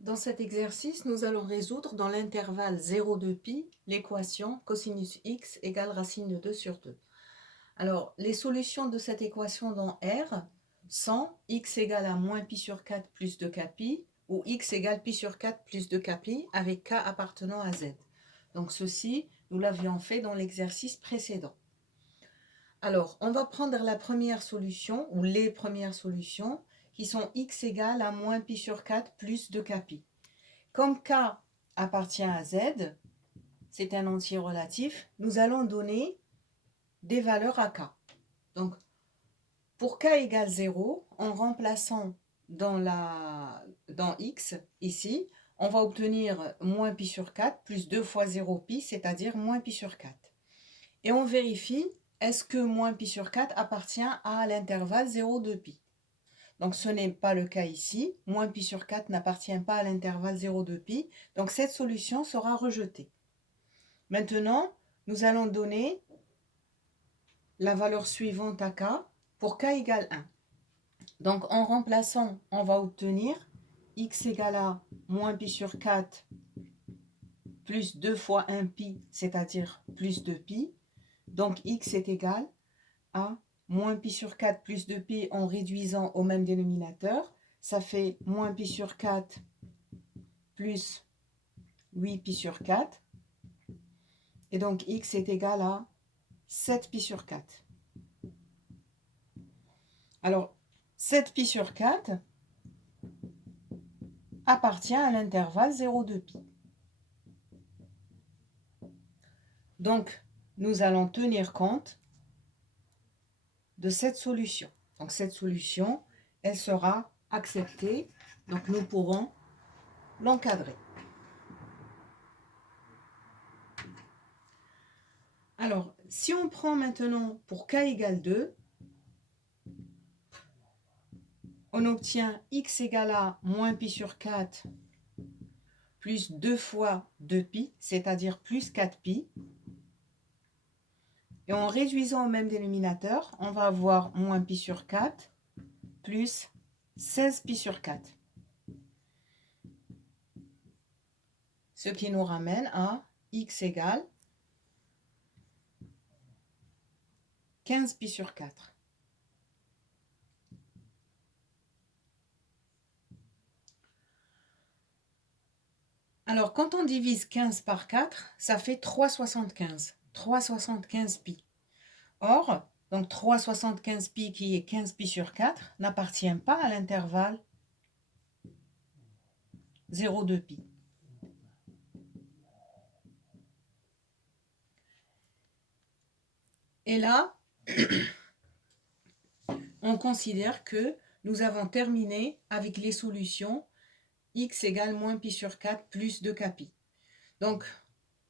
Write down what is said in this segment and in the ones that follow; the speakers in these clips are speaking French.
Dans cet exercice, nous allons résoudre dans l'intervalle 0,2π l'équation cosinus x égale racine de 2 sur 2. Alors, les solutions de cette équation dans R sont x égale à moins pi sur 4 plus 2kπ ou x égale pi sur 4 plus 2kπ avec k appartenant à z. Donc ceci, nous l'avions fait dans l'exercice précédent. Alors, on va prendre la première solution ou les premières solutions qui sont x égale à moins pi sur 4 plus 2kπ. Comme k appartient à z, c'est un entier relatif, nous allons donner des valeurs à k. Donc, pour k égale 0, en remplaçant dans x, ici, on va obtenir moins pi sur 4 plus 2 fois 0pi, c'est-à-dire moins pi sur 4. Et on vérifie, est-ce que moins pi sur 4 appartient à l'intervalle 0,2pi. Donc ce n'est pas le cas ici, moins pi sur 4 n'appartient pas à l'intervalle 0,2pi, donc cette solution sera rejetée. Maintenant, nous allons donner la valeur suivante à k pour k égale 1. Donc en remplaçant, on va obtenir x égale à moins pi sur 4 plus 2 fois 1pi, c'est-à-dire plus 2pi. Donc x est égal à moins pi sur 4 plus 2pi en réduisant au même dénominateur. Ça fait moins pi sur 4 plus 8pi sur 4. Et donc x est égal à 7pi sur 4. Alors, 7pi sur 4 appartient à l'intervalle 0,2pi. Donc, nous allons tenir compte de cette solution. Donc, cette solution, elle sera acceptée. Donc, nous pourrons l'encadrer. Alors, si on prend maintenant pour k égale 2, on obtient x égale à moins pi sur 4 plus 2 fois 2pi, c'est-à-dire plus 4pi. Et en réduisant au même dénominateur, on va avoir moins pi sur 4 plus 16pi sur 4. Ce qui nous ramène à x égale 15pi sur 4. Alors, quand on divise 15 par 4, ça fait 3,75. 3,75pi. Or, donc 3,75pi qui est 15pi sur 4 n'appartient pas à l'intervalle 0,2pi. Et là, on considère que nous avons terminé avec les solutions x égale moins pi sur 4 plus 2kπ. Donc,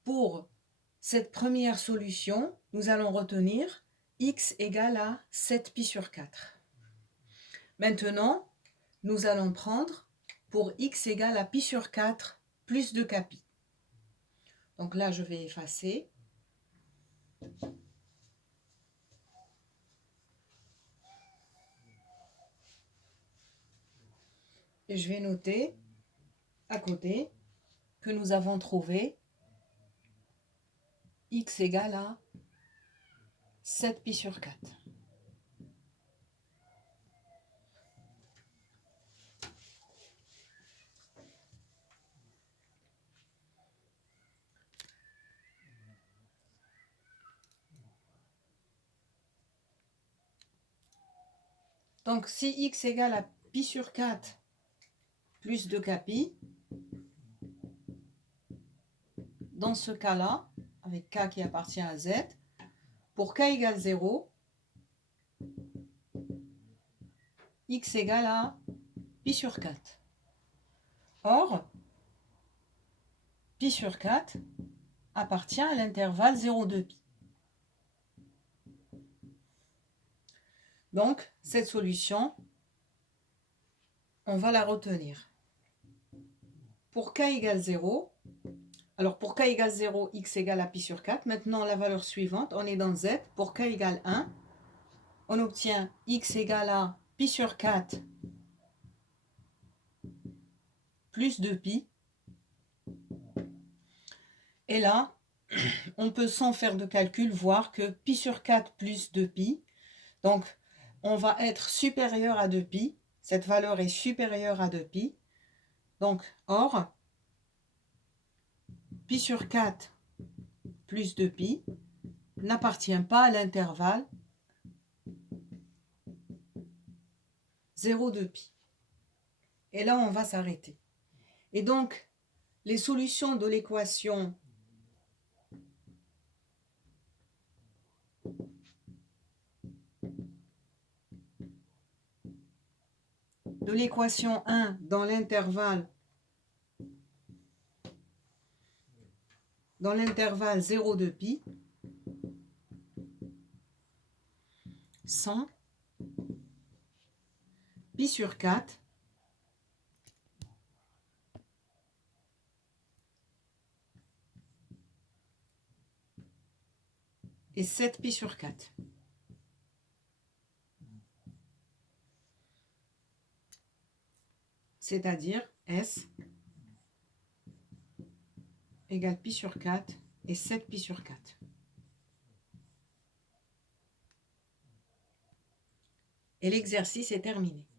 pour cette première solution, nous allons retenir x égale à 7pi sur 4. Maintenant, nous allons prendre pour x égale à pi sur 4 plus 2kπ. Donc là, je vais effacer. Et je vais noter à côté que nous avons trouvé x égale à 7pi sur 4. Donc si x égale à pi sur 4 plus 2kπ, dans ce cas-là, avec k qui appartient à z, pour k égale 0, x égale à pi sur 4. Or, pi sur 4 appartient à l'intervalle 0,2pi. Donc, cette solution, on va la retenir. Pour k égale 0, alors pour k égale 0, x égale à pi sur 4. Maintenant, la valeur suivante, on est dans z. Pour k égale 1, on obtient x égale à pi sur 4 plus 2pi. Et là, on peut sans faire de calcul voir que pi sur 4 plus 2pi, donc on va être supérieur à 2pi, cette valeur est supérieure à 2pi, donc or, pi sur 4 plus 2pi n'appartient pas à l'intervalle 0,2pi. Et là, on va s'arrêter. Et donc, les solutions de l'équation de l'équation 1 dans l'intervalle 0,2pi, 100 pi sur 4 et 7 pi sur 4. C'est-à-dire S égale pi sur 4 et 7 pi sur 4. Et l'exercice est terminé.